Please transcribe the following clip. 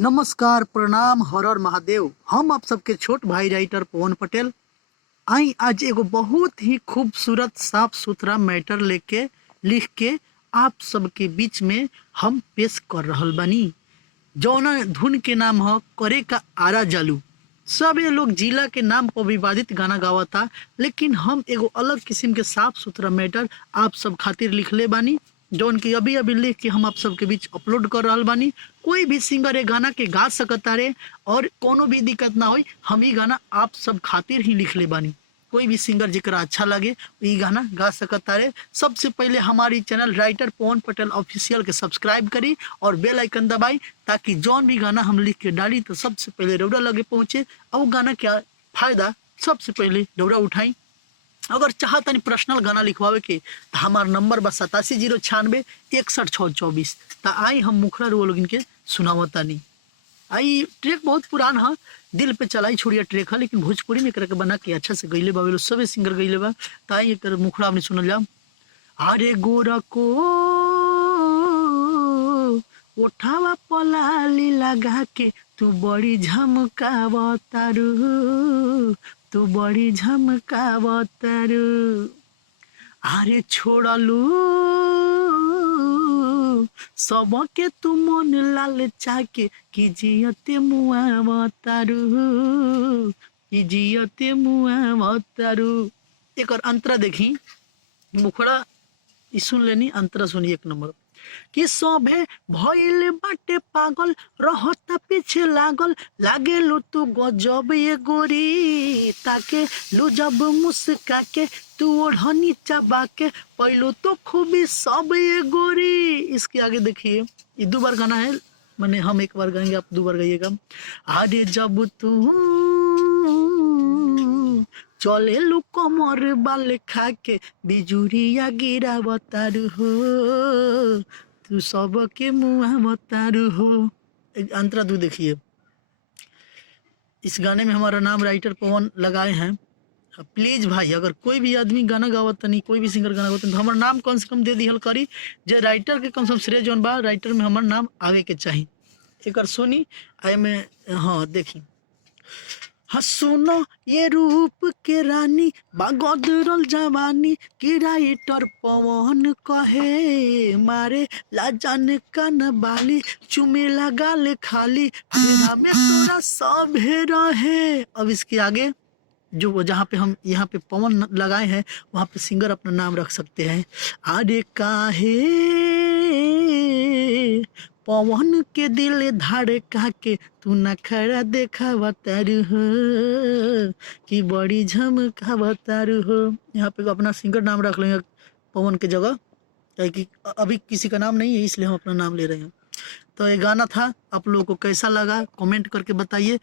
नमस्कार, प्रणाम, हर हर महादेव। हम आप सबके छोट भाई राइटर पवन पटेल आई आज एगो बहुत ही खूबसूरत साफ सुथरा मैटर लेके लिख के आप सबके बीच में हम पेश कर रहल बानी। जौना धुन के नाम है करे का आरा जालू। सब ये लोग जिला के नाम पर विवादित गाना गावता, लेकिन हम एगो अलग किस्म के साफ सुथरा मैटर आप सब खातिर लिखले बानी, जौन की अभी अभी लिख के हम आप सबके बीच अपलोड कर रहल बानी। कोई भी सिंगर ये गाना के गा सकता रे और कोनो भी दिक्कत ना हो। हम ये गाना आप सब खातिर ही लिखले बानी। कोई भी सिंगर जरा अच्छा लगे ये गाना गा सकता रे। सबसे पहले हमारी चैनल राइटर पवन पटेल ऑफिशियल के सब्सक्राइब करी और बेल आइकन दबाई, ताकि जौन भी गाना हम लिख के डाली तो सबसे पहले रौड़ा लगे पहुंचे और गाना क्या फायदा सबसे पहले रौड़ा उठाई। अगर चाहता नहीं पर्सनल गाना लिखवावे के तो हमारा नंबर बस 8706616624। तो आई हम मुखरा रो लोग इनके सुनावता नहीं। आई ट्रैक बहुत पुरान है, दिल पे चलाई छोड़िया ट्रैक है, लेकिन भोजपुरी में करके बना के अच्छा से गईले बावे सबे सिंगर गईले बा। ताई एक मुखरा आपने सुनल जा। अरे गोरा को उठावा पलाली लगा के तू बड़ी झमकावतारू, तू बड़ी झमकावतारू। अरे छोड़लू सबके तू मन लाल चाके कि जियते मुआवतारू, कि जियते मुआवतारू। एक और अंतरा देखी मुखड़ा सुन लेनी, अंतरा सुनी एक नंबर कि सभे भइल बाटे पागल रहता पीछे लागल लागे लो तू गजब ये गोरी ताके लो जब मुस्का के तू ओढ़नी चबा के पहलो तो खूबी सब ये गोरी। इसके आगे देखिए, ये 2 बार गाना है, मैंने हम 1 बार गाएंगे, आप 2 बार गाइएगा। अरे जब तू चले लू कमर बाल खा के बिजुरिया गिरावतारू हो, तू सबके मुआवतारू हो। अंतरा 2 देखिए, इस गाने में हमारा नाम राइटर पवन लगाए हैं। प्लीज भाई, अगर कोई भी आदमी गाना गावता नहीं, कोई भी सिंगर गाना गावता तो हमारा नाम कम से कम दे दिहल करी। जो राइटर के कम से कम श्रेय जौन बा राइटर में हमारा नाम आगे के चाहिए। एक सुनी आए में, हाँ देखी। हाँ सुनो ये रूप के रानी बागदरल जवानी की राइटर पवन कहे मारे लाजान कान बाली चुमे लगा ले खाली फिर में तोरा सब रहे। अब इसके आगे जो जहाँ पे हम यहाँ पे पवन लगाए हैं वहाँ पे सिंगर अपना नाम रख सकते हैं। अरे काहे पवन के दिल धड़का के तू नखरा देखावतारू हो कि बड़ी झमकावतारू हो। यहाँ पे अपना सिंगर नाम रख लेंगे पवन के जगह, क्योंकि अभी किसी का नाम नहीं है इसलिए हम अपना नाम ले रहे हैं। तो ये गाना था, आप लोगों को कैसा लगा कमेंट करके बताइए।